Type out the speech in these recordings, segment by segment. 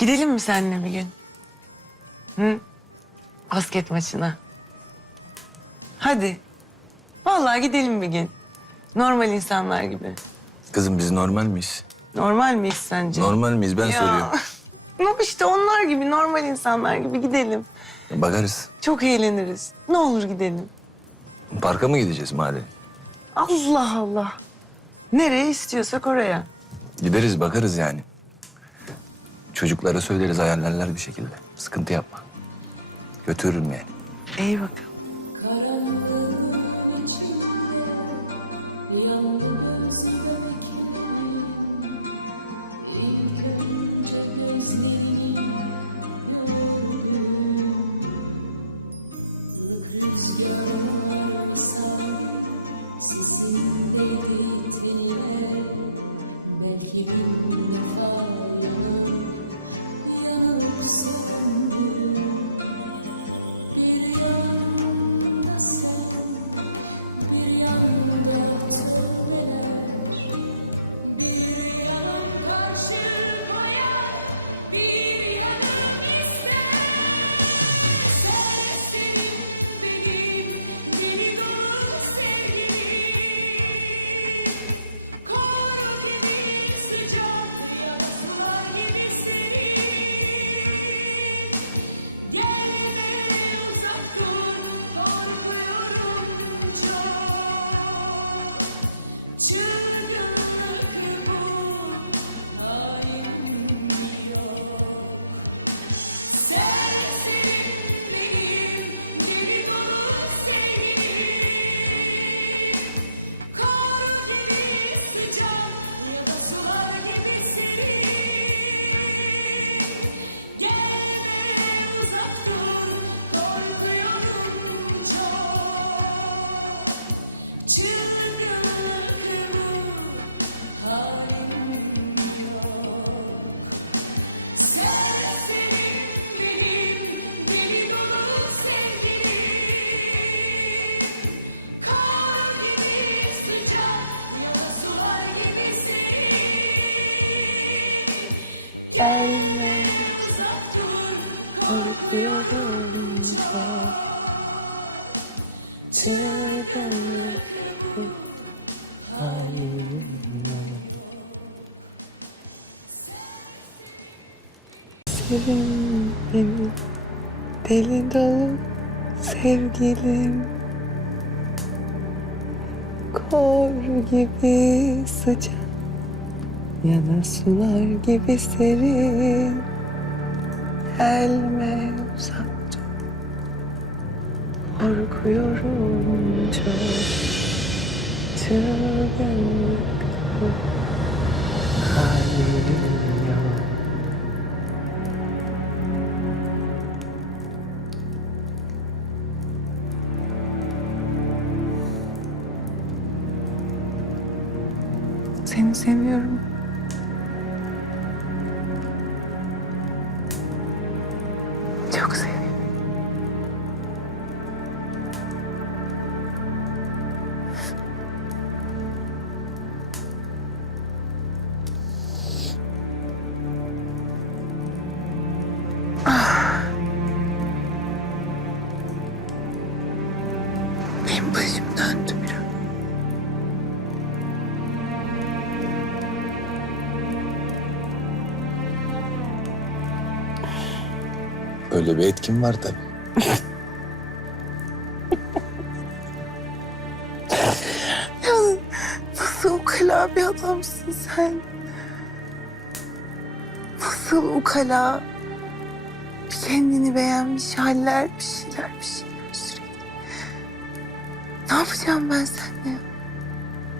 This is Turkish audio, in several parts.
Gidelim mi seninle bir gün? Hı? Basket maçına. Hadi. Vallahi gidelim bir gün. Normal insanlar gibi. Kızım biz normal miyiz? Normal miyiz sence? Normal miyiz ben Ya. soruyorum. Yok işte onlar gibi, normal insanlar gibi gidelim. Bakarız. Çok eğleniriz. Ne olur gidelim. Parka mı gideceğiz mahalle? Allah Allah. Nereye istiyorsak oraya. Gideriz bakarız yani. Çocuklara söyleriz ayarlarlar bir şekilde. Sıkıntı yapma. Götürürüm yani. İyi bakalım. Sevim benim deli dolu sevgilim Kor gibi sıcak ya da sular gibi serin. Gelme uzak dur Korkuyorum çok. Çılgınlık bu Halim Seni seviyorum. Öyle bir etkin var tabii. Ya nasıl ukala bir adamsın sen? Nasıl ukala? Bir kendini beğenmiş haller, bir şeyler, bir şeyler sürekli. Ne yapacağım ben seninle?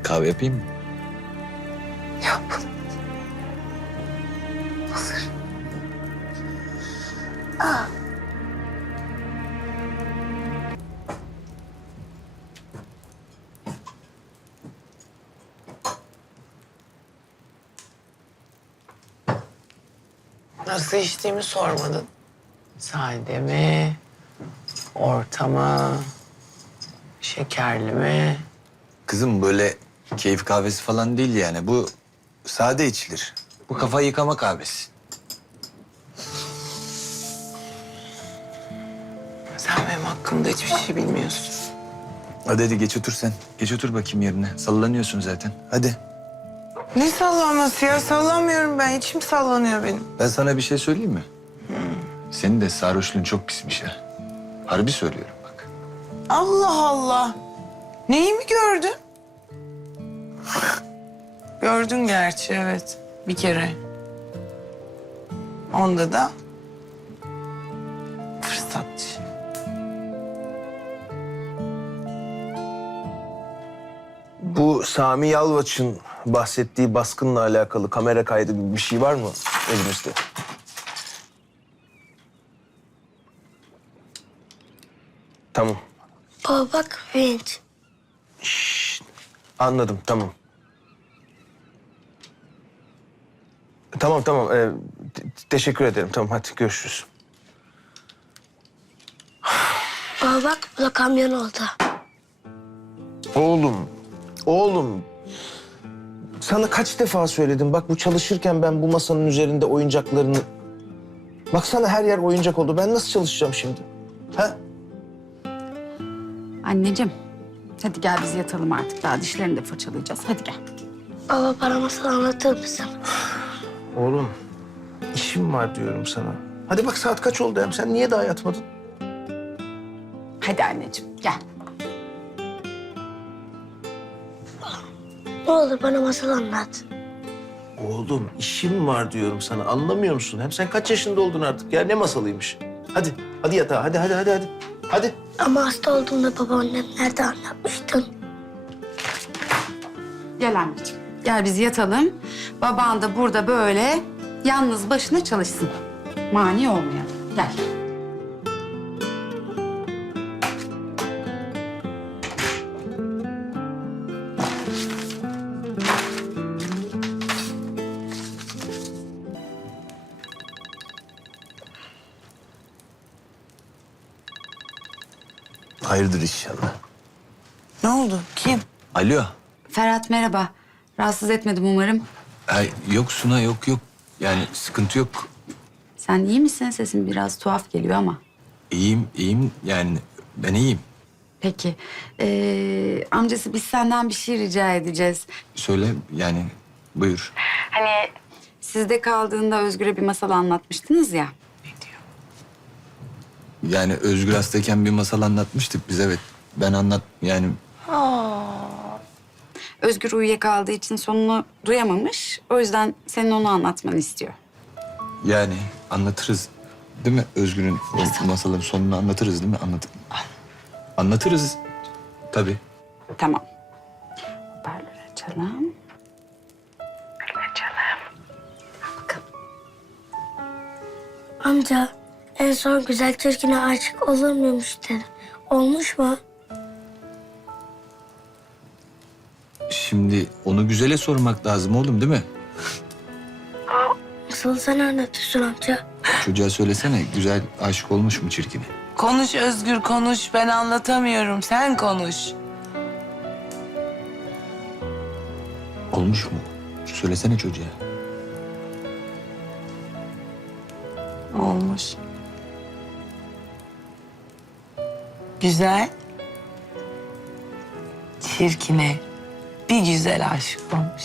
Kahve yapayım mı? Yap. Nasıl içtiğimi sormadın. Sade mi? Ortama? Şekerli mi? Kızım böyle keyif kahvesi falan değil yani. Bu sade içilir. Bu kafa yıkama kahvesi. Sen benim hakkımda hiçbir şey bilmiyorsun. Hadi hadi geç otur sen. Geç otur bakayım yerine. Sallanıyorsun zaten. Hadi. Ne sallanması ya? Sallamıyorum ben. İçim sallanıyor benim. Ben sana bir şey söyleyeyim mi? Senin de sarhoşluğun çok pismiş ha. Harbi söylüyorum bak. Allah Allah. Neyi mi gördün? Gördün gerçi evet. Bir kere. Onda da fırsatçı. Bu Sami Yalvaç'ın bahsettiği baskınla alakalı kamera kaydı gibi bir şey var mı elimizde? Tamam. Baba bak vinç. Anladım, tamam. Tamam, tamam. ee, te- teşekkür ederim. Tamam, hadi görüşürüz. Baba bak bu da kamyon oldu. Oğlum, oğlum. Sana kaç defa söyledim. Bak bu çalışırken ben bu masanın üzerinde oyuncaklarını... Baksana her yer oyuncak oldu. Ben nasıl çalışacağım şimdi? Ha? Anneciğim, hadi gel biz yatalım artık. Daha dişlerini de fırçalayacağız. Hadi gel. Baba bana masal anlatır mısın? Oğlum, işim var diyorum sana. Hadi bak saat kaç oldu hem sen niye daha yatmadın? Hadi anneciğim, gel. Ne olur bana masal anlat. Oğlum işim var diyorum sana anlamıyor musun? Hem sen kaç yaşında oldun artık ya ne masalıymış? Hadi, hadi yatağa hadi hadi hadi hadi. Hadi. Ama hasta olduğumda babaannem nerede anlatmıştın? Gel anneciğim. Gel biz yatalım. Baban da burada böyle yalnız başına çalışsın. Mani olmayalım. Gel. Hayırdır inşallah. Ne oldu? Kim? Alo. Ferhat merhaba. Rahatsız etmedim umarım. Ay, yok Suna yok yok. Yani sıkıntı yok. Sen iyi misin? Sesin biraz tuhaf geliyor ama. İyiyim iyiyim yani ben iyiyim. Peki. Ee, amcası biz senden bir şey rica edeceğiz. Söyle yani buyur. Hani sizde kaldığında Özgür'e bir masal anlatmıştınız ya. Yani Özgür hastayken bir masal anlatmıştık biz evet. Ben anlat yani Özgür uyuyakaldığı için sonunu duyamamış. O yüzden senin onu anlatmanı istiyor. yani anlatırız. Değil mi Özgür'ün o masalın sonunu anlatırız değil mi? Anlat anlatırız tabii. Tamam. Hoparlörü açalım. Açalım. Bakalım. Amca en son güzel çirkine aşık olur muymuş dedi. Olmuş mu? Şimdi onu güzele sormak lazım oğlum değil mi? Nasıl sen anlatıyorsun amca? Çocuğa söylesene güzel aşık olmuş mu çirkine? Konuş Özgür konuş. Ben anlatamıyorum. Sen konuş. Olmuş mu? Söylesene çocuğa. Olmuş. Güzel. Çirkine bir güzel aşık olmuş.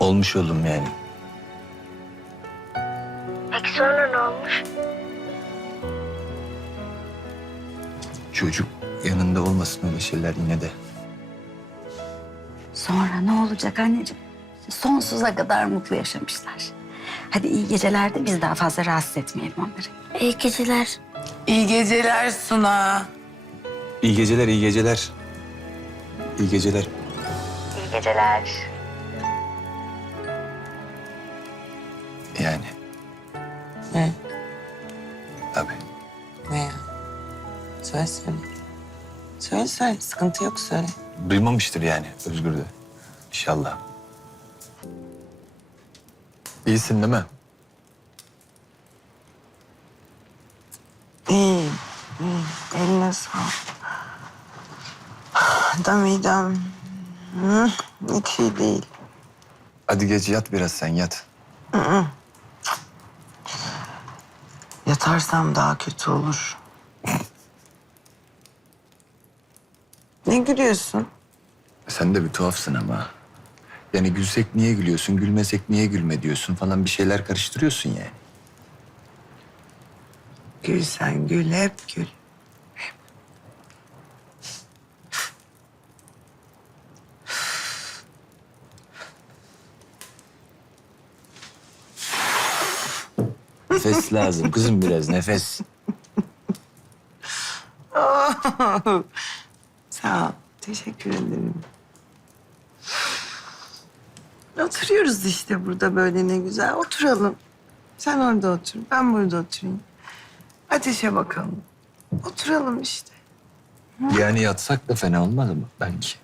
Olmuş oğlum yani. Peki sonra ne olmuş? Çocuk yanında olmasın öyle şeyler yine de. Sonra ne olacak anneciğim? Sonsuza kadar mutlu yaşamışlar. Hadi iyi geceler de biz daha fazla rahatsız etmeyelim onları. İyi geceler. İyi geceler Suna. İyi geceler, iyi geceler. İyi geceler. İyi geceler. Yani Ne? tabii. Ne ya? Söyle söyle. Söyle söyle. Sıkıntı yok söyle. Duymamıştır yani Özgür de. İnşallah. İyisin değil mi? İyi. iyi. Sağlık. Da midem. Hı, hiç iyi değil. Hadi geç yat biraz sen yat. Yatarsam daha kötü olur. ne gülüyorsun? Sen de bir tuhafsın ama. Yani gülsek niye gülüyorsun, gülmesek niye gülme diyorsun falan bir şeyler karıştırıyorsun yani. Gül sen gül hep gül. Nefes lazım kızım biraz nefes. Sağ ol. Teşekkür ederim. Oturuyoruz işte burada böyle ne güzel. Oturalım. Sen orada otur. Ben burada oturayım. Ateşe bakalım. Oturalım işte. Yani yatsak da fena olmaz mı belki?